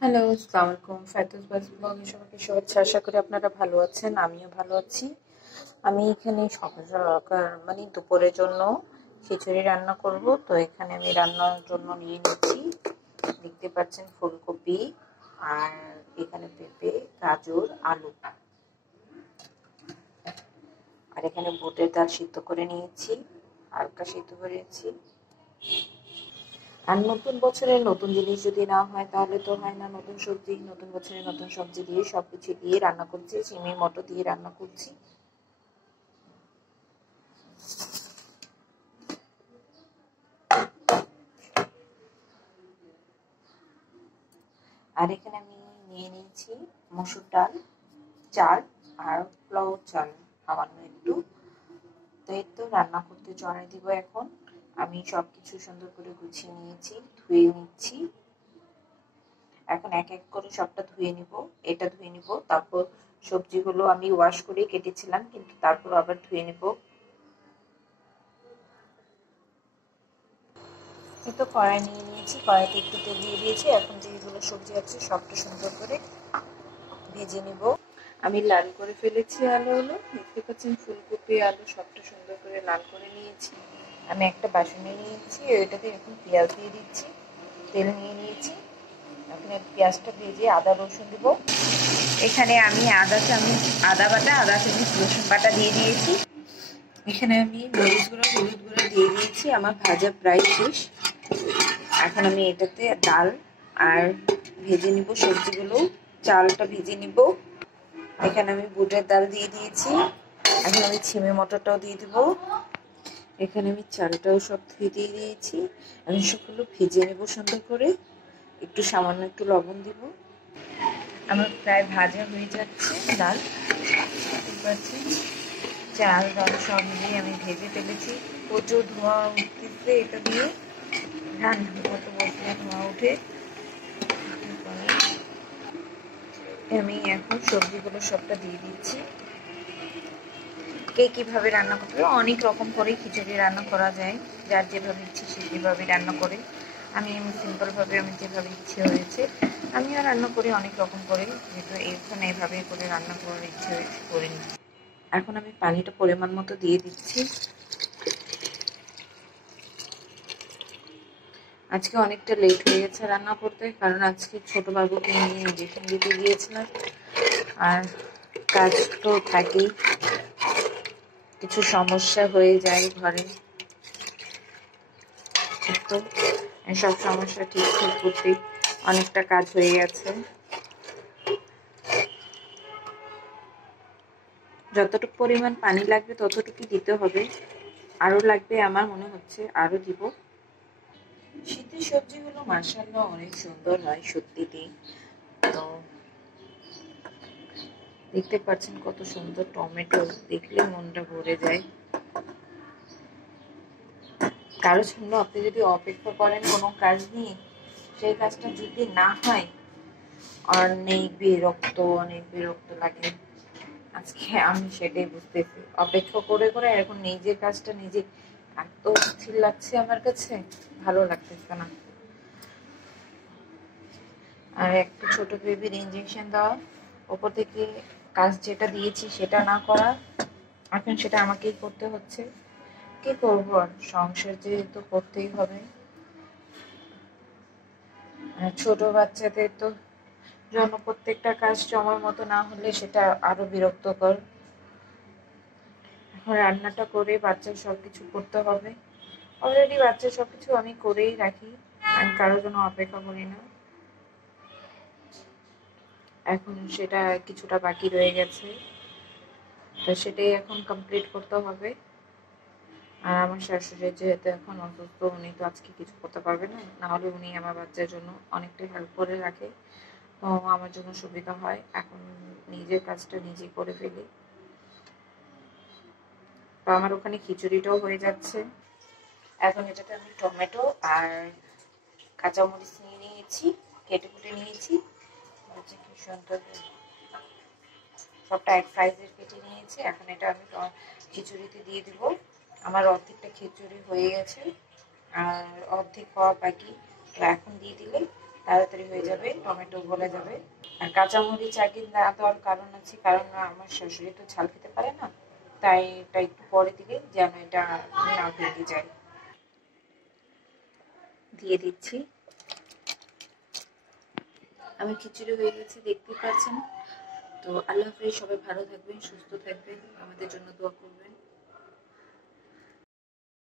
Hello, আসসালামু আলাইকুম। ফায়তুজ বাস ব্লগে সবাইকে শুভেচ্ছা। আশা করি আপনারা ভালো আছেন। আমিও ভালো আছি। আমি এখানে সকাল সকাল মানে দুপুরের জন্য খিচুড়ি রান্না করব। তো এখানে আমি রান্নার জন্য নিয়ে নিচ্ছি, দেখতে পাচ্ছেন, ফুলকপি আর এখানে পেঁপে, গাজর, আলু, আর এখানে বুটের ডাল সিদ্ধ করে নিয়েছি, হালকা সিদ্ধ করেছি। আর নতুন বছরে নতুন জিনিস যদি না হয় তাহলে তো হয় না। নতুন সবজি, নতুন বছরে নতুন সবজি দিয়ে সবকিছু দিয়ে রান্না করছি। চিংড়ি মটর দিয়ে রান্না করছি। আর এখানে আমি নিয়ে নিয়েছি মসুর ডাল, চাল আর পোলাও চাল সামান্য একটু। তো এই তো রান্না করতে চড়াই দিব। এখন আমি সবকিছু সুন্দর করে গুছিয়ে নিয়েছি, ধুয়ে নিচ্ছি। এখন এক এক করে সবটা ধুয়ে নিব। এটা ধুয়ে নিব, তারপর সবজিগুলো আমি ওয়াশ করে কেটেছিলাম, কিন্তু তারপর আবার ধুয়ে নিব। এই তো কড়াই নিয়ে নিয়েছি, কড়াইতে একটু তেল দিয়ে দিয়েছি। এখন যেগুলো সবজি আছে সবটা সুন্দর করে ভেজে নিব। আমি লাল করে ফেলেছি আলুগুলো, দেখতে পাচ্ছেন, ফুলকপি আলু সবটা সুন্দর করে লাল করে নিয়েছি। আমি একটা বাসনে নিয়েছি, ওইটাতে এখন পেঁয়াজ দিয়ে দিচ্ছি, তেল নিয়ে নিয়েছি। এখন পেঁয়াজটা ভেজে আদা রসুন দিব। এখানে আমি আদা বাটা, আদা চামচ রসুন বাটা দিয়ে দিয়েছি। এখানে আমি মরিচ গুঁড়ো, হলুদ গুঁড়ো দিয়ে দিয়েছি। আমার ভাজা প্রায় শেষ। এখন আমি এটাতে ডাল আর ভেজে নিব সবজিগুলো, চালটা ভেজে নিব। এখানে আমি বুটের ডাল দিয়ে দিয়েছি। এখন আমি ছিমে মটরটাও দিয়ে দিব। এখানে আমি চালটাও সব ধুয়ে দিয়ে দিয়েছি। আমি সবগুলো ভেজে নেব সুন্দর করে, একটু সামান্য একটু লবণ দিব। আমার প্রায় ভাজা হয়ে যাচ্ছে ডাল, ঠিক আছে। চাল ডাল সব মিলিয়ে আমি ভেজে ফেলেছি। প্রচুর ধোঁয়া উঠতেছে, এটা দিয়ে রান্নার মতো বসলে ধোঁয়া উঠে। আমি এখন সবজিগুলো সবটা দিয়ে দিচ্ছি। কে কীভাবে রান্না করতে হবে, অনেক রকম করে খিচুড়ি রান্না করা যায়, যার যেভাবে ইচ্ছে সে সেভাবে রান্না করে। আমি সিম্পলভাবে আমি যেভাবে ইচ্ছে হয়েছে আমিও রান্না করি অনেক রকম করে, যেহেতু এখানে এভাবে করে রান্না করার ইচ্ছে হয়েছে করে নিচ্ছি। এখন আমি পানিটা পরিমাণ মতো দিয়ে দিচ্ছি। আজকে অনেকটা লেট হয়ে গেছে রান্না করতে, কারণ আজকে ছোট বাবুকে নিয়ে ইঞ্জেকশন দিতে গিয়েছিলাম। আর কাজ তো থাকেই, কিছু সমস্যা হয়ে যায় ঘরে, তো সব সমস্যা ঠিক করতে অনেকটা কাজ হয়ে গেছে। যতটুকু পরিমাণ পানি লাগবে ততটুকুই দিতে হবে, আরো লাগবে আমার মনে হচ্ছে, আরো দিব। শীতের সবজিগুলো মাশাআল্লাহ অনেক সুন্দর হয় সত্যিতেই। তো দেখতে পাচ্ছেন কত সুন্দর টমেটো, দেখলে মনটা ভরে যায়। কারো জন্য আপনি যদি অপেক্ষা করেন কোনো কাজ নিয়ে, সেই কাজটা যদি না হয় অনেক বিরক্ত লাগে। আজকে আমি সেটাই বুঝতেছি, অপেক্ষা করে করে এখন নিজের কাজটা নিজে এত অস্থির লাগছে আমার কাছে, ভালো লাগতেছে না। আর একটা ছোট বেবির ইঞ্জেকশন দেওয়া, ওপর থেকে কাজ যেটা দিয়েছি সেটা না করা, এখন সেটা আমাকেই করতে হচ্ছে। কি করবো আর, সংসার যেহেতু করতেই হবে। আর ছোট বাচ্চাদের তো জন্য প্রত্যেকটা কাজ সময় মতো না হলে সেটা আরো বিরক্তকর। এখন রান্নাটা করে বাচ্চার সবকিছু করতে হবে। অলরেডি বাচ্চার সবকিছু আমি করেই রাখি, আমি কারোর জন্য অপেক্ষা করি না। এখন সেটা কিছুটা বাকি রয়ে গেছে, তো সেটাই এখন কমপ্লিট করতে হবে। আর আমার শাশুড়ি যেহেতু এখন অসুস্থ, উনি তো আজকে কিছু করতে পারবে না, নাহলে উনি আমার বাচ্চার জন্য অনেকটা হেল্প করে রাখে, তো আমার জন্য সুবিধা হয়। এখন নিজের কাজটা নিজে করে ফেলি। তো আমার ওখানে খিচুড়িটাও হয়ে যাচ্ছে। এখন এটাতে আমি টমেটো আর কাঁচামরিচ নিয়ে নিয়েছি, কেটে কুটে নিয়েছি। কি সুন্দর সবটা এক সাইজের কেটে নিয়েছি। এখন এটা আমি খিচুড়িতে দিয়ে দিব। আমার অর্ধেকটা খিচুড়ি হয়ে গেছে আর অর্ধেক হওয়া বাকি, তো এখন দিয়ে দিলে তাড়াতাড়ি হয়ে যাবে, টমেটো গলে যাবে। আর কাঁচামরিচ আগে না দেওয়ার কারণ আছে, কারণ আমার শাশুড়ি তো ঝাল খেতে পারে না, তাই এটা একটু পরে দিলে যেন এটা না ভেঙে যায়। দিয়ে দিচ্ছি। আমি খিচুড়ি হয়ে গেছে, দেখতে পাচ্ছেন। তো আল্লাহ হাফেজ, সবাই ভালো থাকবেন, সুস্থ থাকবেন, আমাদের জন্য দোয়া করবেন।